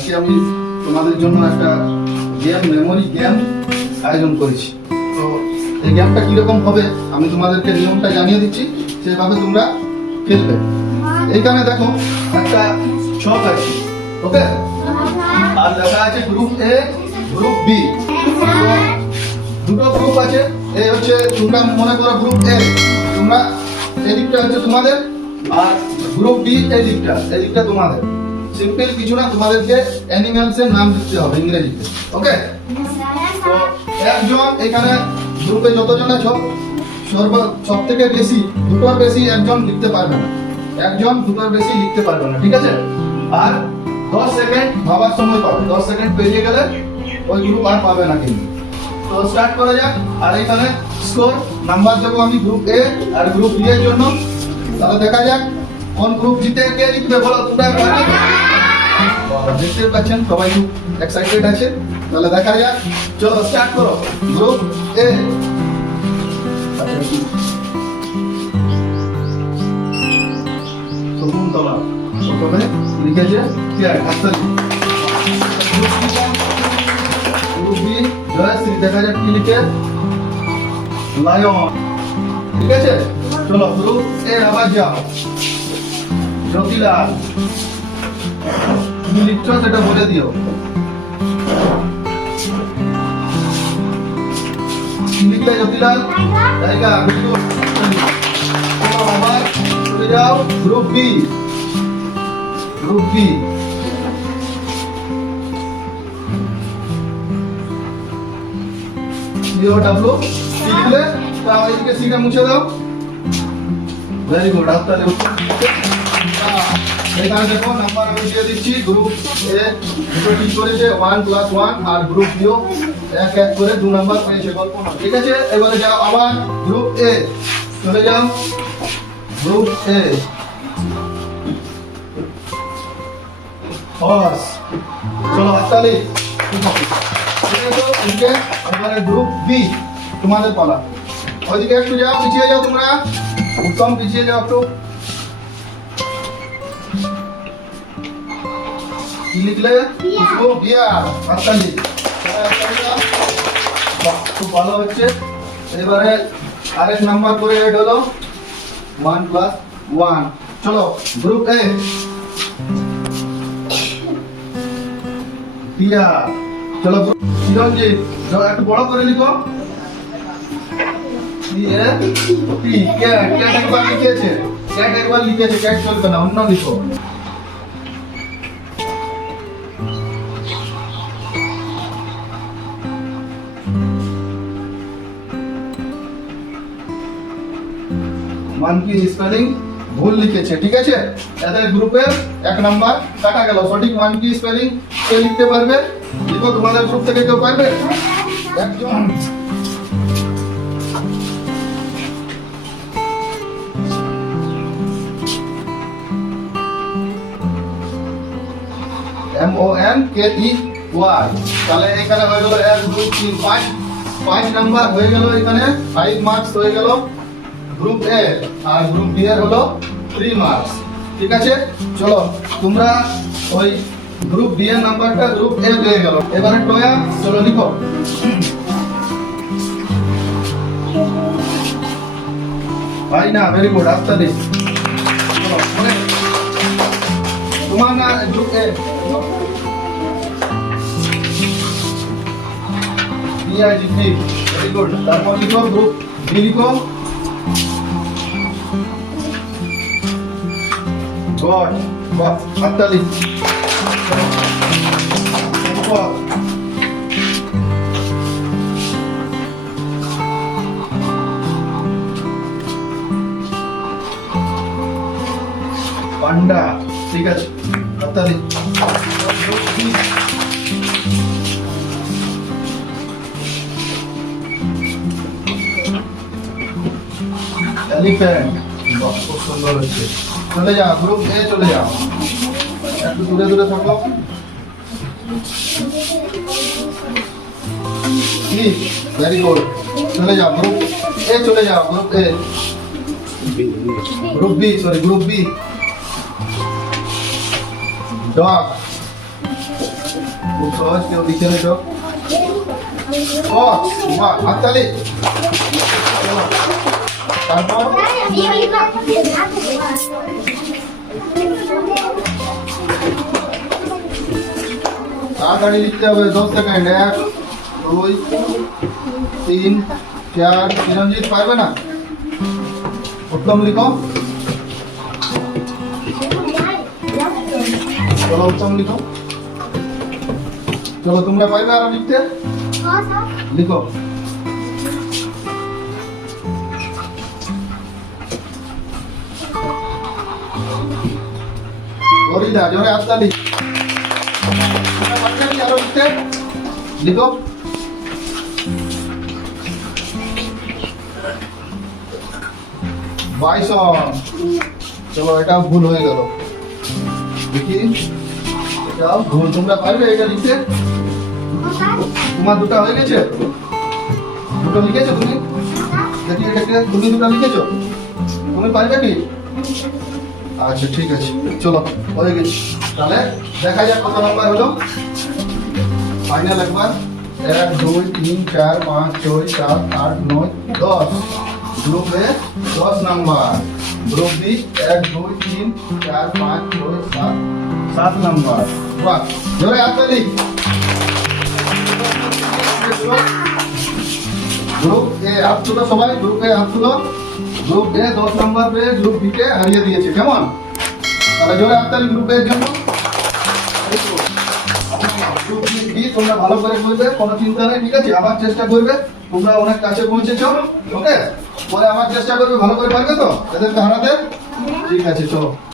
আজকে আমি তোমাদের জন্য একটা গেম, মেমোরি গেম আয়োজন করেছি। তো এই গেমটা কিরকম হবে আমি তোমাদেরকে নিয়মটা জানিয়ে দিচ্ছি, সেভাবে তোমরা খেলবে। এইখানে দেখো একটা ছক আছে, ওকে, আর লেখা আছে গ্রুপ এ, গ্রুপ বি। দুটো গ্রুপ আছে। এই হচ্ছে তোমরা মনে করো গ্রুপ এ, তোমরা এদিকটা হচ্ছে তোমাদের, আর গ্রুপ বি এদিকটা তোমাদের। সিম্পল কিছু না, তোমাদেরকে অ্যানিমালস এর নাম লিখতে হবে ইংরেজিতে, ওকে। তো একজন এখানে গ্রুপে যতজন আছো সব থেকে বেশি, দুটোর বেশি একজন লিখতে পারবে না, একজন দুটোর বেশি লিখতে পারবে না, ঠিক আছে। আর 10 সেকেন্ড ভাবার সময় পাবে, 10 সেকেন্ড পেরিয়ে গেলে ওই গ্রুপ আর পাবে না কিন্তু। তো স্টার্ট করা যাক। আর এখানে স্কোর নাম্বার দেবো আমি গ্রুপ এ আর গ্রুপ বি এর জন্য। তাহলে দেখা যাক কোন গ্রুপ জিতে, কে জিতবে বলো তোমরা। দেখতে পাচ্ছেন সবাই খুব এক্সাইটেড আছে। তাহলে দেখা যাক, চলো স্টার্ট করো। গ্রুপ এ, শকুন্তলা প্রথমে লিখেছে গ্রুপ বি জয়শ্রী, দেখা যাক কি লিখে, লায়ন, ঠিক আছে। চলো গ্রুপ এ আবার যাও, জ্যোতিলাল, তুমি লিখছো সেটা বলে দিও। কি লিখলে জ্যোতিলাল? জায়গা, আবার চলে যাও group B, group B, COW কি লিখলে? তাও এদিকে সিটা মুছে দাও। ভেরি গুড, হাততালি। এখানে দেখো নাম্বার আমি দিয়ে দিচ্ছি। গ্রুপ এ দুটো ঠিক করেছে 1 + 1, আর গ্রুপ বিও এক এক করে 2 নাম্বার পেয়েছে, গল্প না, ঠিক আছে। এবারে যাও আবার গ্রুপ এ, চলে যাও গ্রুপ এ, বস, চলো হাততালি। এবারে গ্রুপ বি, তোমাদের পালা। ওইদিকে একটু যাও, পিছিয়ে যাও তোমরা, উত্তম পিছিয়ে যাও একটু। কি লিখলে? বিয়ার, হাততালি। খুব ভালো হচ্ছে। এবারে আরেক নাম্বার করে এড হলো 1 + 1। চলো গ্রুপ এ, টিয়া, চলো চিরঞ্জিত, একটু বড় করে লিখো। ক্যাট একবার লিখেছে, ক্যাট একবার লিখেছে, ক্যাট চলবে না, অন্য লিখো। মানকি স্পেলিং ভুল লিখেছে, ঠিক আছে। এদের গ্রুপের 1 নাম্বার কাটা গেল। সঠিক মানকি স্পেলিং কে লিখতে পারবে? লিখো, তোমাদের গ্রুপ থেকে কেউ পারবে? একজন। MONKEY। তাহলে এখানে হয়ে গেল 1 2 3 5 নাম্বার হয়ে গেল, এখানে 5 মার্কস হয়ে গেল গ্রুপ এ, আর গ্রুপ বি এর হলো 3 মার্কস, ঠিক আছে। চলো তোমরা ওই গ্রুপ বি এর নাম্বারটা গ্রুপ এ পেয়ে গেল। এবারে টয়া, চলো লিখো। ভাই না, ভেরি গুড, হাততালি। তোমার না গ্রুপ এ, ভেরি গুড। তারপর লিখো গ্রুপ বি, লিখো গড, বাহ, হাততালি। পান্ডা, ঠিক আছে, হাততালি। এলিফ্যান্ট, বাহ, খুব সুন্দর হচ্ছে। চলে যাও গ্রুপ এ, চলে যাও, একটু দূরে দূরে থাকো। ভেরি গুড, চলে যাও গ্রুপ এ, চলে যাও group A, group B, sorry group B. Dog, খুব সহজ, কেউ লিখে নিত। বক্স, বাহ, হাততালি। চলো, তারপর তাড়াতাড়ি লিখতে হবে, 10 সেকেন্ড। 1 2 3 4। চিরঞ্জিত পারবে না? উত্তম লিখো। চলো উত্তম লিখো। চলো তোমরা পারবে আরো লিখতে? লিখো। গরিলা, জোরে হাততালি। তোমরা পারবে কি আরো লিখতে? লিখো। বাইসন। চলো, এটাও ভুল হয়ে গেল। দেখি, এটাও ভুল। তোমরা পারবে এটা লিখতে? তোমার দুটো হয়ে গেছে? দুটো লিখেছো তুমি? দেখি এটাকে, তুমি দুটো লিখেছো? তুমি পারবে কি? আচ্ছা ঠিক আছে, চলো হয়ে গেছে। তাহলে দেখা যাক কত নাম্বার হলো। ফাইনাল একবার। 1 2 3 4 5 6 7 8 9 10। Group A 10 number. Group B 1 2 3 4 5 6 7 7 number. বাহ, জোরে হাততালি। গ্রুপ এ হাত তুলো সবাই, গ্রুপ এ হাত তুলো। গ্রুপ এ 10 নাম্বার পেয়ে গ্রুপ বি কে হারিয়ে দিয়েছে, কেমন? তাহলে জোরে হাততালি গ্রুপ এর জন্য। গ্রুপ বি তোমরা ভালো করে করবে, কোনো চিন্তা নেই, ঠিক আছে? আবার চেষ্টা করবে, তোমরা অনেক কাছে পৌঁছেছো, ওকে? পরে আবার চেষ্টা করবে, ভালো করে পারবে তো এদেরকে হারাতে? ঠিক আছে, চলো।